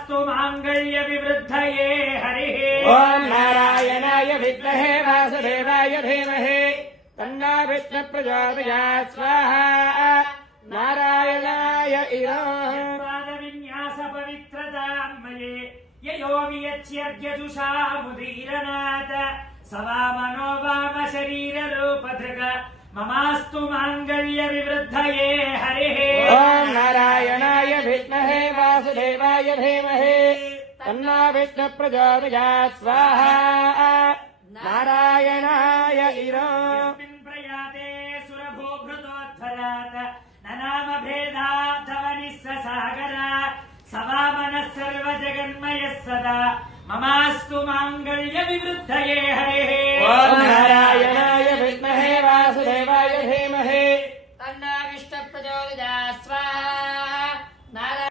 तमस्तु माङ्गल्य विवृद्धये हरिः। ॐ नारायणाय विद्महे वासुदेवाय धीमहि। तन्नाविष्ण प्रचोदया स्वाहा। नारायणाय इरोपादविन्यासपवित्रतान्मये ययो मुदीरनाथ। स वामनो वामशरीररूपधृग। ममास्तु माङ्गल्यविवृद्धये विद्महे वासुदेवाय धीमहे तन्ना विष्णुप्रचोदयात् स्वाहा नारायणाय इरो प्रयाते सुरभूभृतोद्धरात् न नाम भेदाधवनिस्ससागरा सवामनः सर्वजगन्मयः सदा ममास्तु माङ्गल्यविवृद्धये हरेः नारायणाय विद्महे वासुदेवाय धीमहे